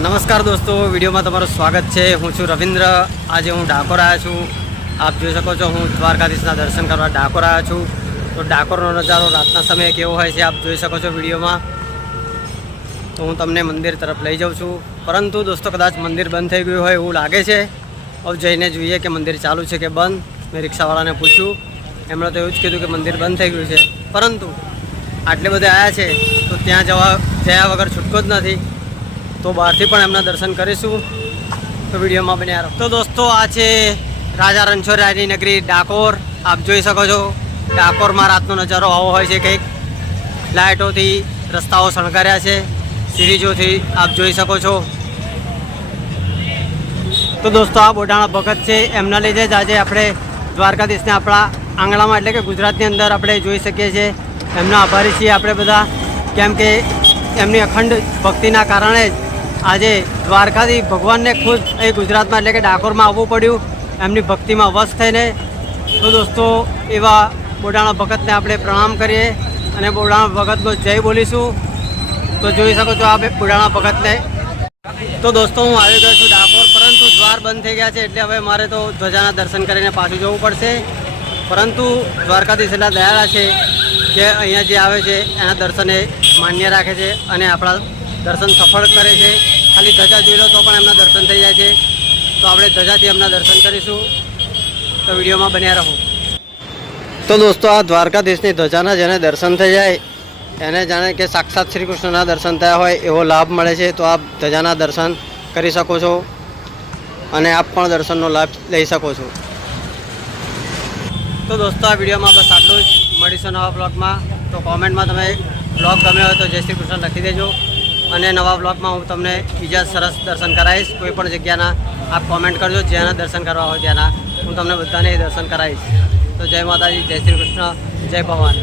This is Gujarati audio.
નમસ્કાર દોસ્તો, વિડીયોમાં તમારું સ્વાગત છે। હું છું રવિન્દ્ર। આજે હું ડાકોર આવ્યો છું। આપ જોઈ શકો છો હું દ્વારકાધીશના દર્શન કરવા ડાકોર આવ્યો છું। તો ડાકોરનો નજારો રાતના સમયે કેવો હોય છે આપ જોઈ શકો છો વિડીયોમાં। તો હું તમને મંદિર તરફ લઈ જાઉં છું, પરંતુ દોસ્તો કદાચ મંદિર બંધ થઈ ગયું હોય એવું લાગે છે। હવે જઈને જોઈએ કે મંદિર ચાલુ છે કે બંધ। મેં રિક્ષાવાળાને પૂછ્યું, એમણે તો એવું જ કીધું કે મંદિર બંધ થઈ ગયું છે, પરંતુ આટલે બધે આવ્યા છે તો ત્યાં જયા વગર છૂટકો જ નથી। તો બહારથી પણ એમના દર્શન કરીશું, તો વિડીયોમાં બન્યા રહો। તો દોસ્તો આ છે રાજા રણછોડરાયની નગરી ડાકોર। આપ જોઈ શકો છો ડાકોરમાં રાતનો નજારો આવો હોય છે કંઈક। લાઇટોથી રસ્તાઓ શણગાર્યા છે, સિરીજોથી આપ જોઈ શકો છો। તો દોસ્તો આ બોડાણા ભગત છે, એમના લીધે જ આજે આપણે દ્વારકાધીશને આપણા આંગણામાં એટલે કે ગુજરાતની અંદર આપણે જોઈ શકીએ છીએ। એમના આભારી છીએ આપણે બધા, કેમ કે એમની અખંડ ભક્તિના કારણે જ આજે દ્વારકાથી ભગવાનને ખુદ અહીં ગુજરાતમાં એટલે કે ડાકોરમાં આવવું પડ્યું એમની ભક્તિમાં વશ થઈને। તો દોસ્તો એવા બોડાણા ભગતને આપણે પ્રણામ કરીએ અને બોડાણા ભગતનો જય બોલીશું। તો જોઈ શકો છો આ બોડાણા ભગતને। તો દોસ્તો હું આવી ગયો છું ડાકોર, પરંતુ દ્વાર બંધ થઈ ગયા છે એટલે હવે મારે તો ધ્વજાના દર્શન કરીને પાછું જવું પડશે। પરંતુ દ્વારકાધીશ એટલા દયાળા છે કે અહીંયા જે આવે છે એના દર્શને માન્ય રાખે છે અને આપણા દર્શન સફળ કરે છે। ખાલી ધજા જોઈ લો તો પણ એમના દર્શન થઈ જાય છે। તો આપણે ધજાથી એમના દર્શન કરીશું, તો વિડીયોમાં બન્યા રહો। તો દોસ્તો આ દ્વારકાધીશની ધજાના જેને દર્શન થઈ જાય એને જાણે કે સાક્ષાત શ્રી કૃષ્ણના દર્શન થયા હોય એવો લાભ મળે છે। તો આપ ધજાના દર્શન કરી શકો છો અને આપ પણ દર્શનનો લાભ લઈ શકો છો। તો દોસ્તો આ વિડીયોમાં બસ આટલું જ। મળીશું નવા બ્લોગમાં। તો કોમેન્ટમાં તમે બ્લોગ ગમ્યો હોય તો જય શ્રી કૃષ્ણ લખી દેજો, અને નવા બ્લોગમાં હું તમને બીજા સરસ દર્શન કરાવીશ। કોઈ પણ જગ્યાના આપ કોમેન્ટ કરજો, જ્યાંના દર્શન કરવા હોય ત્યાંના હું તમને બધાને દર્શન કરાવીશ। તો જય માતાજી, જય શ્રી કૃષ્ણ, જય ભગવાન।